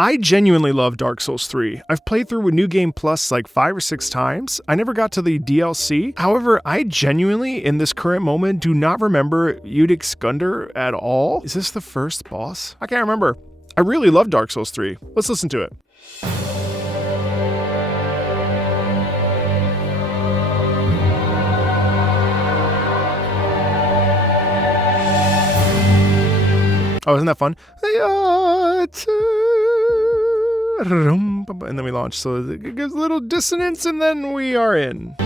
I genuinely love Dark Souls 3. I've played through with New Game Plus like 5 or 6 times. I never got to the DLC. However, I genuinely, in this current moment, do not remember Iudex Gunther at all. Is this the first boss? I can't remember. I really love Dark Souls 3. Let's listen to it. Oh, isn't that fun? And then we launch. So it gives a little dissonance, and then we are in.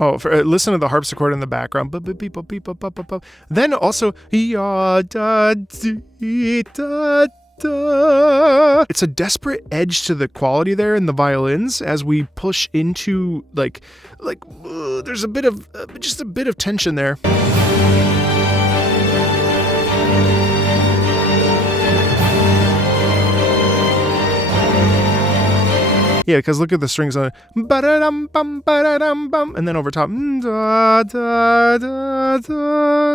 Oh, listen to the harpsichord in the background. Then also, it's a desperate edge to the quality there in the violins as we push into there's a bit of just a bit of tension there. Yeah, because look at the strings on it. And then over top.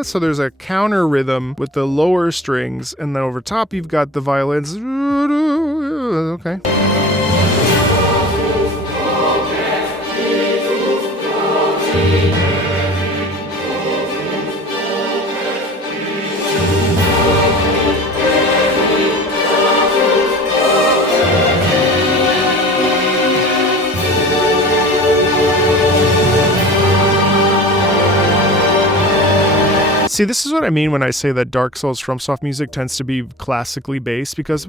So there's a counter rhythm with the lower strings, and then over top you've got the violins. Okay. See, this is what I mean when I say that Dark Souls FromSoft music tends to be classically based, because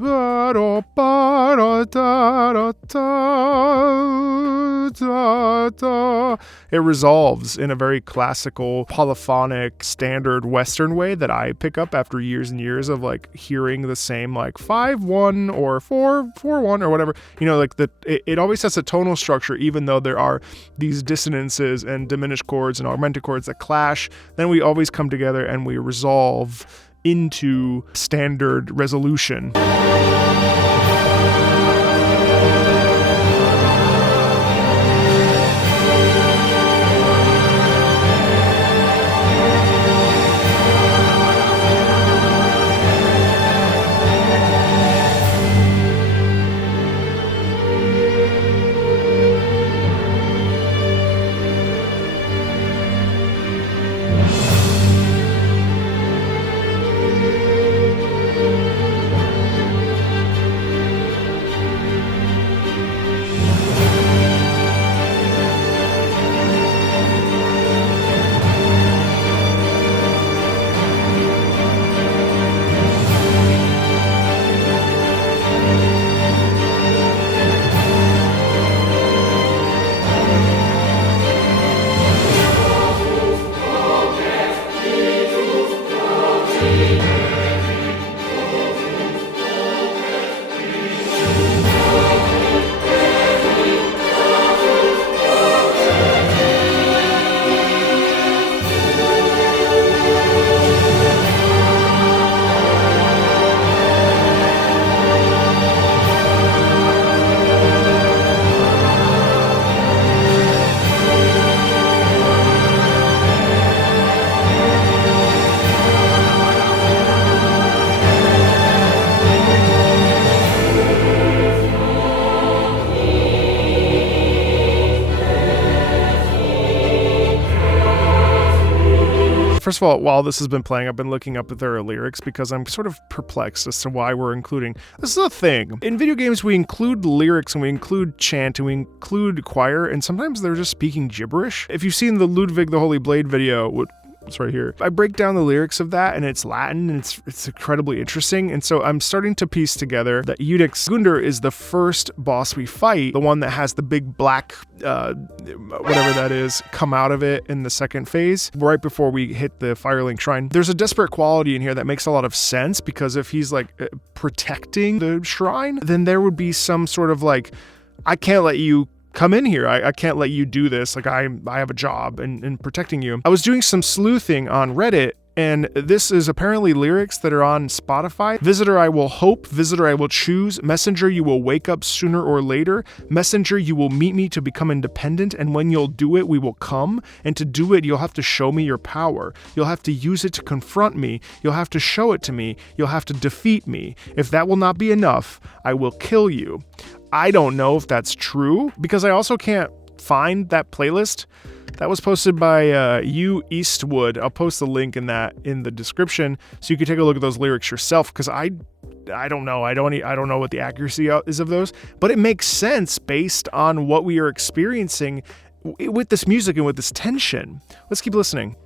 it resolves in a very classical, polyphonic, standard Western way that I pick up after years and years of like hearing the same like 5-1 or 4-4-1 or whatever. You know, like it always has a tonal structure, even though there are these dissonances and diminished chords and augmented chords that clash. Then we always come together and we resolve into standard resolution. First of all, while this has been playing, I've been looking up their lyrics because I'm sort of perplexed as to why we're including. This is a thing. In video games, we include lyrics and we include chant and we include choir, and sometimes they're just speaking gibberish. If you've seen the Ludwig the Holy Blade video, it's right here. I break down the lyrics of that, and it's Latin, and it's incredibly interesting. And so I'm starting to piece together that Iudex Gunther is the first boss we fight, the one that has the big black, whatever that is, come out of it in the second phase, right before we hit the Firelink Shrine. There's a desperate quality in here that makes a lot of sense, because if he's like protecting the shrine, then there would be some sort of like, I can't let you come in here. I can't let you do this. Like, I have a job in protecting you. I was doing some sleuthing on Reddit, and this is apparently lyrics that are on Spotify. Visitor, I will hope. Visitor, I will choose. Messenger, you will wake up sooner or later. Messenger, you will meet me to become independent, and when you'll do it, we will come. And to do it, you'll have to show me your power. You'll have to use it to confront me. You'll have to show it to me. You'll have to defeat me. If that will not be enough, I will kill you. I don't know if that's true, because I also can't find that playlist. That was posted by U Eastwood. I'll post the link in the description so you can take a look at those lyrics yourself, because I don't know. I don't know what the accuracy is of those, but it makes sense based on what we are experiencing with this music and with this tension. Let's keep listening.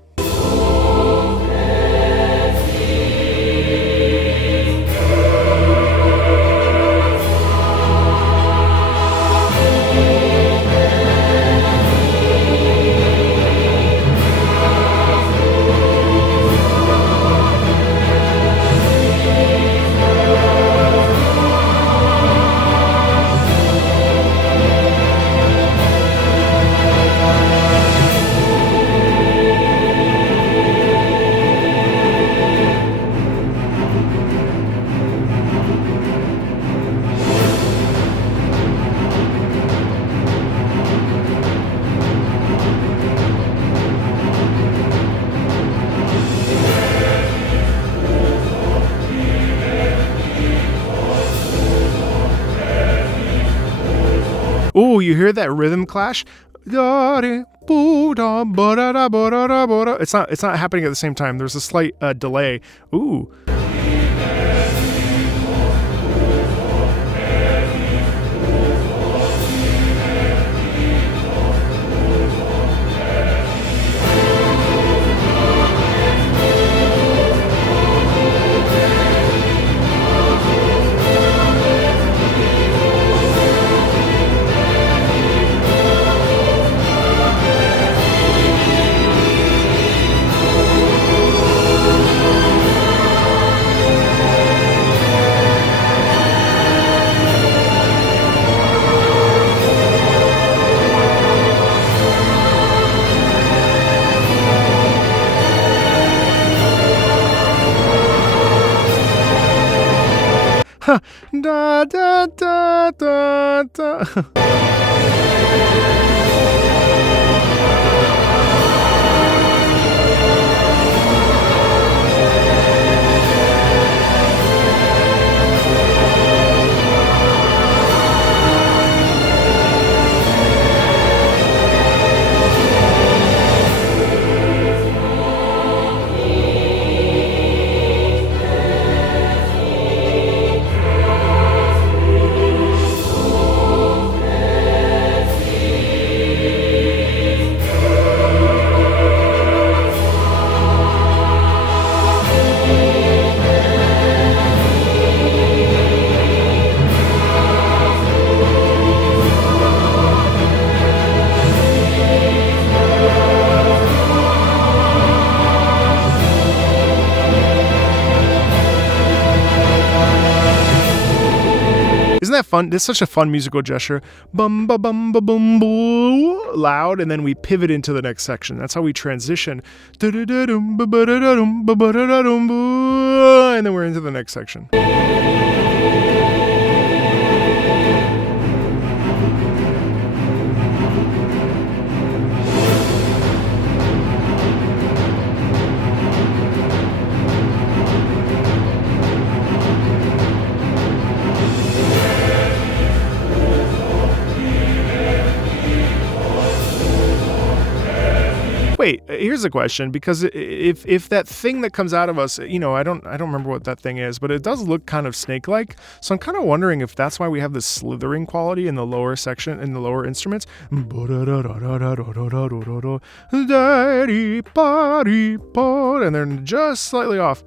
Ooh, you hear that rhythm clash? It's not happening at the same time. There's a slight delay. Ooh. Da da da da da. Isn't that fun? It's such a fun musical gesture. Bum ba bum ba bum boo, loud, and then we pivot into the next section. That's how we transition. And then we're into the next section. Wait, here's a question, because if that thing that comes out of us, I don't remember what that thing is, but it does look kind of snake-like. So I'm kind of wondering if that's why we have this slithering quality in the lower section, in the lower instruments. And they're just slightly off.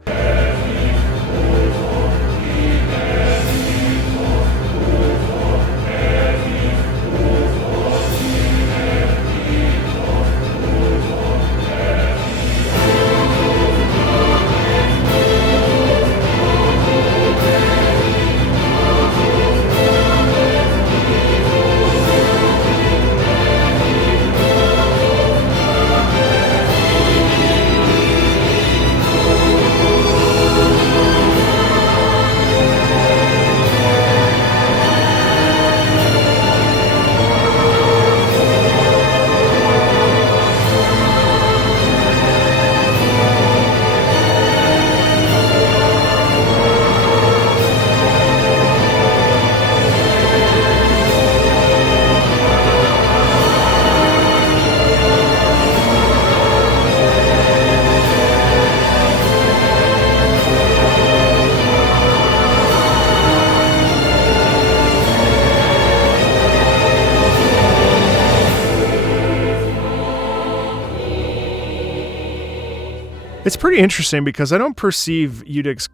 It's pretty interesting because I don't perceive Iudex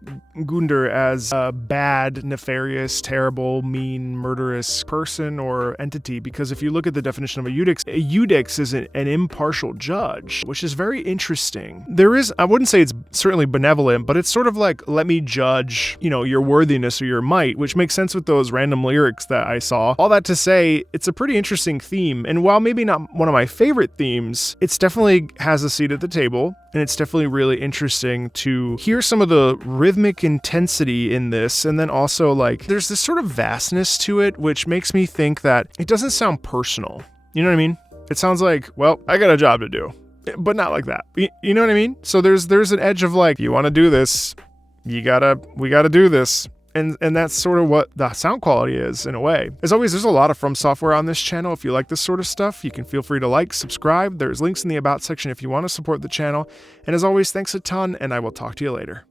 Gunther as a bad, nefarious, terrible, mean, murderous person or entity, because if you look at the definition of a Iudex is an impartial judge, which is very interesting. There is, I wouldn't say it's certainly benevolent, but it's sort of like, let me judge, you know, your worthiness or your might, which makes sense with those random lyrics that I saw. All that to say, it's a pretty interesting theme, and while maybe not one of my favorite themes, it's definitely has a seat at the table, and it's definitely really interesting to hear some of the rhythmic intensity in this, and then also like there's this sort of vastness to it, which makes me think that it doesn't sound personal. You know what I mean? It sounds like, well, I got a job to do, but not like that. You know what I mean? So there's an edge of like, you want to do this, we gotta do this. And that's sort of what the sound quality is in a way. As always, there's a lot of FromSoftware on this channel. If you like this sort of stuff, you can feel free to like, subscribe. There's links in the About section if you want to support the channel. And as always, thanks a ton, and I will talk to you later.